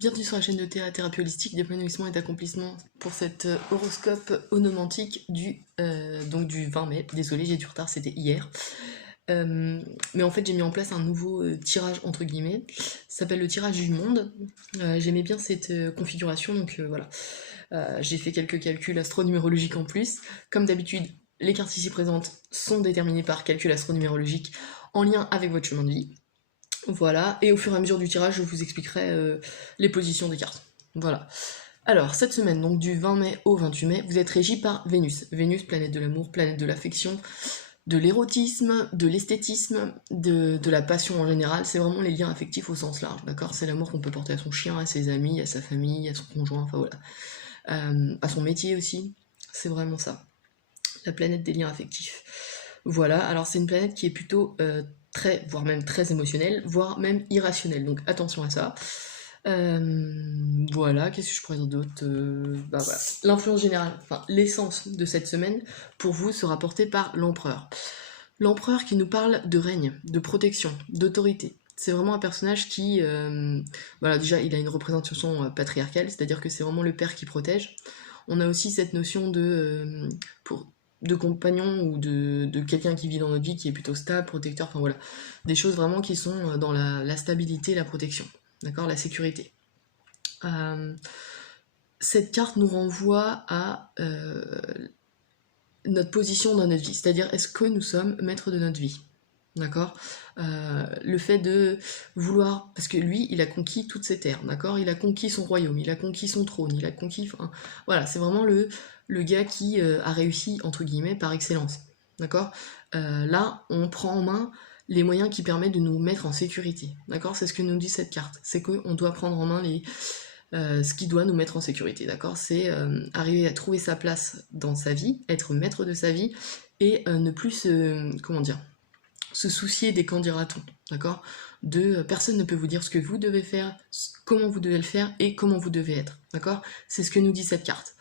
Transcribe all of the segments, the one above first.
Bienvenue sur la chaîne de Théa, thérapie holistique, d'épanouissement et d'accomplissement pour cet horoscope onomantique donc du 20 mai. Désolée, j'ai du retard, c'était hier. Mais en fait, j'ai mis en place un nouveau tirage entre guillemets. Ça s'appelle le tirage du monde. J'aimais bien cette configuration, donc voilà. J'ai fait quelques calculs astronumérologiques en plus. Comme d'habitude, les cartes ici présentes sont déterminées par calcul astronumérologique en lien avec votre chemin de vie. Voilà, et au fur et à mesure du tirage, je vous expliquerai les positions des cartes. Voilà. Alors, cette semaine, donc du 20 mai au 28 mai, vous êtes régi par Vénus. Vénus, planète de l'amour, planète de l'affection, de l'érotisme, de l'esthétisme, de la passion en général. C'est vraiment les liens affectifs au sens large, d'accord? C'est l'amour qu'on peut porter à son chien, à ses amis, à sa famille, à son conjoint, enfin voilà. À son métier aussi. C'est vraiment ça. La planète des liens affectifs. Voilà, alors c'est une planète qui est plutôt très, voire même très émotionnelle, voire même irrationnelle, donc attention à ça. Voilà, qu'est-ce que je pourrais dire d'autre bah voilà. L'influence générale, enfin l'essence de cette semaine, pour vous, sera portée par l'empereur. L'empereur qui nous parle de règne, de protection, d'autorité. C'est vraiment un personnage qui, voilà, déjà il a une représentation patriarcale, c'est-à-dire que c'est vraiment le père qui protège. On a aussi cette notion de compagnon ou de quelqu'un qui vit dans notre vie qui est plutôt stable, protecteur, enfin voilà. Des choses vraiment qui sont dans la stabilité, la protection, d'accord, la sécurité. Cette carte nous renvoie à notre position dans notre vie, c'est-à-dire est-ce que nous sommes maîtres de notre vie, d'accord. Le fait de vouloir, parce que lui, il a conquis toutes ces terres, d'accord, il a conquis son royaume, il a conquis son trône, il a conquis, enfin, voilà, c'est vraiment le gars qui a réussi, entre guillemets, par excellence, d'accord. Là, on prend en main les moyens qui permettent de nous mettre en sécurité, d'accord, c'est ce que nous dit cette carte, c'est qu'on doit prendre en main ce qui doit nous mettre en sécurité, d'accord. C'est arriver à trouver sa place dans sa vie, être maître de sa vie, et ne plus se soucier des qu'en dira-t-on, d'accord. Personne ne peut vous dire ce que vous devez faire, comment vous devez le faire, et comment vous devez être, d'accord. C'est ce que nous dit cette carte.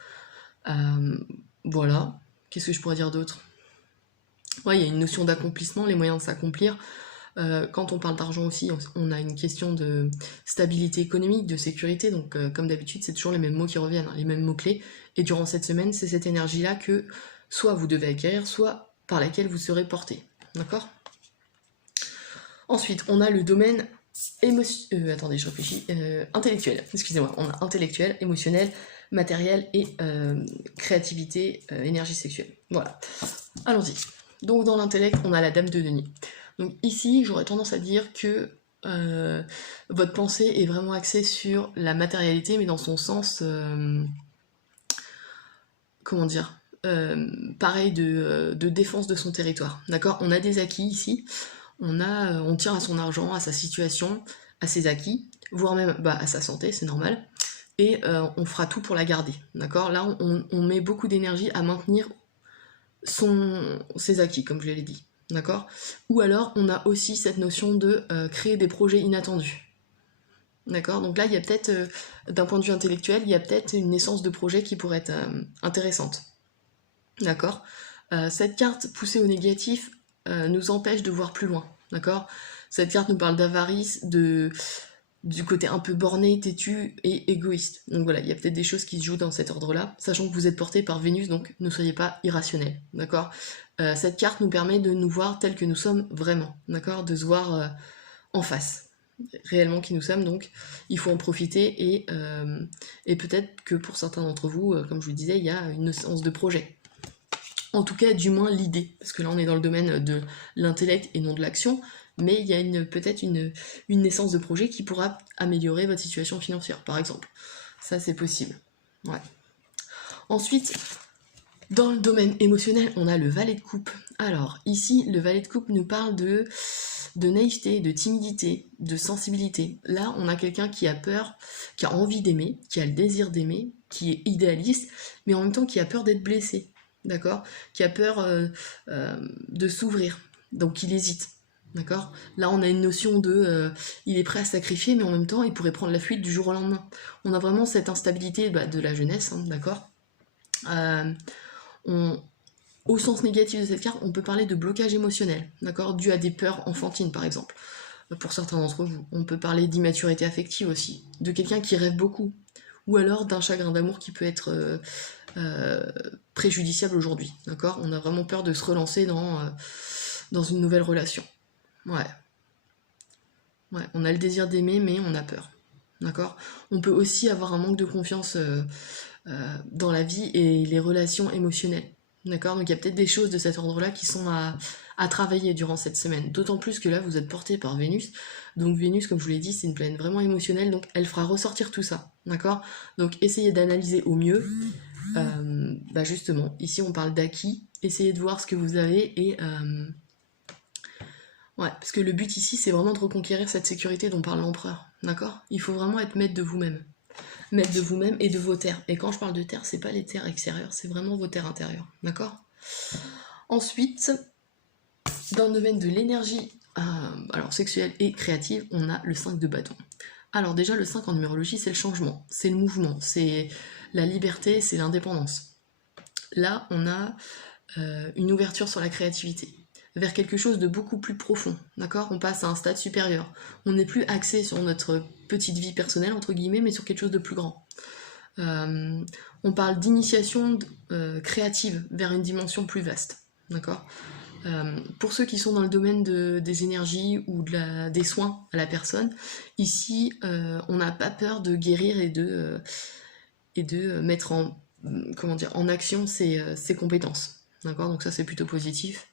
Voilà, qu'est-ce que je pourrais dire d'autre. Ouais, il y a une notion d'accomplissement, les moyens de s'accomplir. Quand on parle d'argent aussi, on a une question de stabilité économique, de sécurité, donc comme d'habitude, c'est toujours les mêmes mots qui reviennent, hein, les mêmes mots-clés, et durant cette semaine, c'est cette énergie-là que soit vous devez acquérir, soit par laquelle vous serez porté, d'accord. Ensuite, on a le domaine attendez, je réfléchis, intellectuel, excusez-moi, on a intellectuel, émotionnel, matériel et créativité, énergie sexuelle, voilà. Allons-y. Donc dans l'intellect, on a la dame de denier. Donc ici, j'aurais tendance à dire que votre pensée est vraiment axée sur la matérialité, mais dans son sens, comment dire, pareil, de défense de son territoire. D'accord. On a des acquis ici, on tient à son argent, à sa situation, à ses acquis, voire même à sa santé, c'est normal, et on fera tout pour la garder. D'accord. Là, on met beaucoup d'énergie à maintenir ses acquis, comme je l'ai dit. D'accord. Ou alors, on a aussi cette notion de créer des projets inattendus. D'accord. Donc là, il y a peut-être, d'un point de vue intellectuel, il y a peut-être une naissance de projet qui pourrait être intéressante. D'accord. Cette carte poussée au négatif nous empêche de voir plus loin. D'accord. Cette carte nous parle d'avarice, du côté un peu borné, têtu et égoïste. Donc voilà, il y a peut-être des choses qui se jouent dans cet ordre-là, sachant que vous êtes porté par Vénus, donc ne soyez pas irrationnel, d'accord. Cette carte nous permet de nous voir tels que nous sommes vraiment, d'accord, de se voir en face, réellement qui nous sommes, donc il faut en profiter, et peut-être que pour certains d'entre vous, comme je vous le disais, il y a une naissance de projet. En tout cas, du moins l'idée, parce que là on est dans le domaine de l'intellect et non de l'action, mais il y a peut-être une naissance de projet qui pourra améliorer votre situation financière, par exemple. Ça, c'est possible. Ouais. Ensuite, dans le domaine émotionnel, on a le valet de coupe. Alors, ici, le valet de coupe nous parle de naïveté, de timidité, de sensibilité. Là, on a quelqu'un qui a peur, qui a envie d'aimer, qui a le désir d'aimer, qui est idéaliste, mais en même temps qui a peur d'être blessé, d'accord, qui a peur de s'ouvrir, donc il hésite. D'accord. Là, on a une notion de il est prêt à sacrifier, mais en même temps, il pourrait prendre la fuite du jour au lendemain. On a vraiment cette instabilité de la jeunesse, hein, d'accord. Au sens négatif de cette carte, on peut parler de blocage émotionnel, d'accord, dû à des peurs enfantines, par exemple. pour certains d'entre vous. On peut parler d'immaturité affective aussi, de quelqu'un qui rêve beaucoup, ou alors d'un chagrin d'amour qui peut être préjudiciable aujourd'hui, d'accord? On a vraiment peur de se relancer dans une nouvelle relation. Ouais. Ouais, on a le désir d'aimer, mais on a peur. D'accord? On peut aussi avoir un manque de confiance dans la vie et les relations émotionnelles. D'accord? Donc il y a peut-être des choses de cet ordre-là qui sont à travailler durant cette semaine. D'autant plus que là, vous êtes porté par Vénus. Donc Vénus, comme je vous l'ai dit, c'est une planète vraiment émotionnelle, donc elle fera ressortir tout ça. D'accord? Donc essayez d'analyser au mieux. Justement, ici on parle d'acquis. Essayez de voir ce que vous avez et... ouais, parce que le but ici, c'est vraiment de reconquérir cette sécurité dont parle l'empereur. D'accord? Il faut vraiment être maître de vous-même. Maître de vous-même et de vos terres. Et quand je parle de terres, c'est pas les terres extérieures, c'est vraiment vos terres intérieures. D'accord? Ensuite, dans le domaine de l'énergie alors sexuelle et créative, on a le 5 de bâton. Alors déjà, le 5 en numérologie, c'est le changement, c'est le mouvement, c'est la liberté, c'est l'indépendance. Là, on a une ouverture sur la créativité, vers quelque chose de beaucoup plus profond, d'accord? On passe à un stade supérieur. On n'est plus axé sur notre petite vie personnelle, entre guillemets, mais sur quelque chose de plus grand. On parle d'initiation créative vers une dimension plus vaste, d'accord? Pour ceux qui sont dans le domaine des énergies ou des soins à la personne, ici, on n'a pas peur de guérir et de mettre en action ses compétences, d'accord? Donc ça, c'est plutôt positif.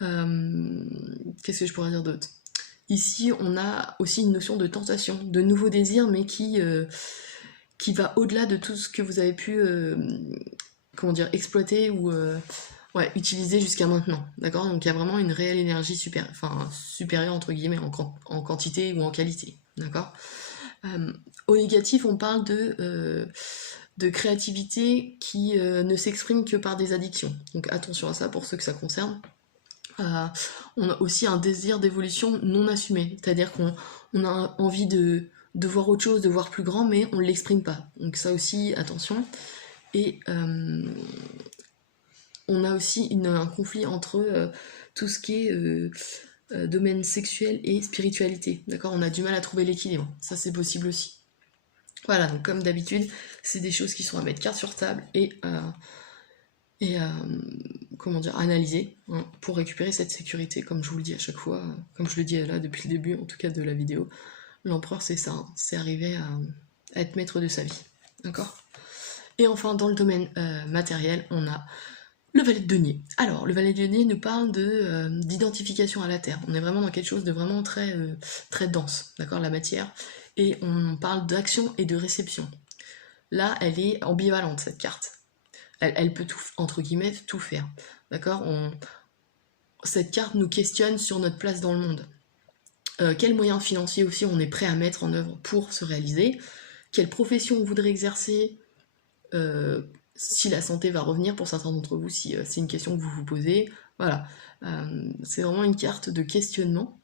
Qu'est-ce que je pourrais dire d'autre? Ici, on a aussi une notion de tentation, de nouveaux désirs, mais qui va au-delà de tout ce que vous avez pu exploiter ou utiliser jusqu'à maintenant. D'accord? Donc il y a vraiment une réelle énergie supérieure entre guillemets en quantité ou en qualité. D'accord? Au négatif, on parle de créativité qui ne s'exprime que par des addictions. Donc attention à ça pour ceux que ça concerne. On a aussi un désir d'évolution non assumé, c'est-à-dire qu'on a envie de voir autre chose, de voir plus grand, mais on ne l'exprime pas. Donc ça aussi, attention. Et on a aussi un conflit entre tout ce qui est domaine sexuel et spiritualité. D'accord? On a du mal à trouver l'équilibre. Ça, c'est possible aussi. Voilà, donc comme d'habitude, c'est des choses qui sont à mettre carte sur table et analyser pour récupérer cette sécurité, comme je vous le dis à chaque fois, comme je le dis là depuis le début en tout cas de la vidéo. L'empereur, c'est ça, c'est arriver à être maître de sa vie, d'accord? Et enfin, dans le domaine matériel, on a le valet de denier. Alors, le valet de denier nous parle d'identification à la terre. On est vraiment dans quelque chose de vraiment très, très dense, d'accord, la matière. Et on parle d'action et de réception. Là, elle est ambivalente, cette carte. Elle peut tout, entre guillemets, tout faire. D'accord? Cette carte nous questionne sur notre place dans le monde. Quels moyens financiers aussi on est prêt à mettre en œuvre pour se réaliser? Quelle profession on voudrait exercer? Si la santé va revenir pour certains d'entre vous, si c'est une question que vous vous posez. Voilà. C'est vraiment une carte de questionnement.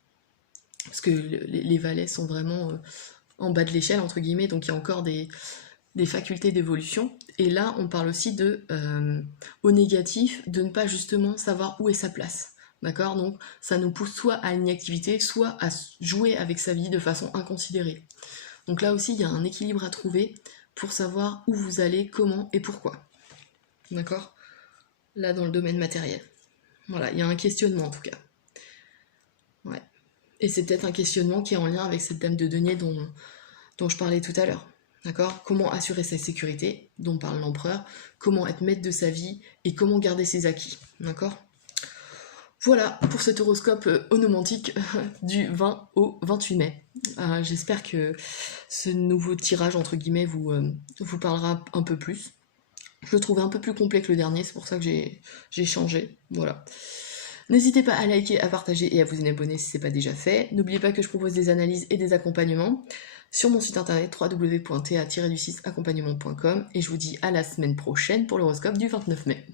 Parce que les valets sont vraiment en bas de l'échelle, entre guillemets, donc il y a encore des facultés d'évolution. Et là, on parle aussi au négatif, de ne pas justement savoir où est sa place. D'accord? Donc, ça nous pousse soit à une activité, soit à jouer avec sa vie de façon inconsidérée. Donc là aussi, il y a un équilibre à trouver pour savoir où vous allez, comment et pourquoi. D'accord? Là, dans le domaine matériel. Voilà, il y a un questionnement en tout cas. Ouais. Et c'est peut-être un questionnement qui est en lien avec cette dame de denier dont je parlais tout à l'heure. D'accord? Comment assurer sa sécurité, dont parle l'empereur, comment être maître de sa vie et comment garder ses acquis. D'accord? Voilà pour cet horoscope onomantique du 20 au 28 mai. J'espère que ce nouveau tirage, entre guillemets, vous parlera un peu plus. Je le trouvais un peu plus complet que le dernier, c'est pour ça que j'ai changé. Voilà. N'hésitez pas à liker, à partager et à vous abonner si ce n'est pas déjà fait. N'oubliez pas que je propose des analyses et des accompagnements sur mon site internet www.ta-accompagnement.com et je vous dis à la semaine prochaine pour l'horoscope du 29 mai.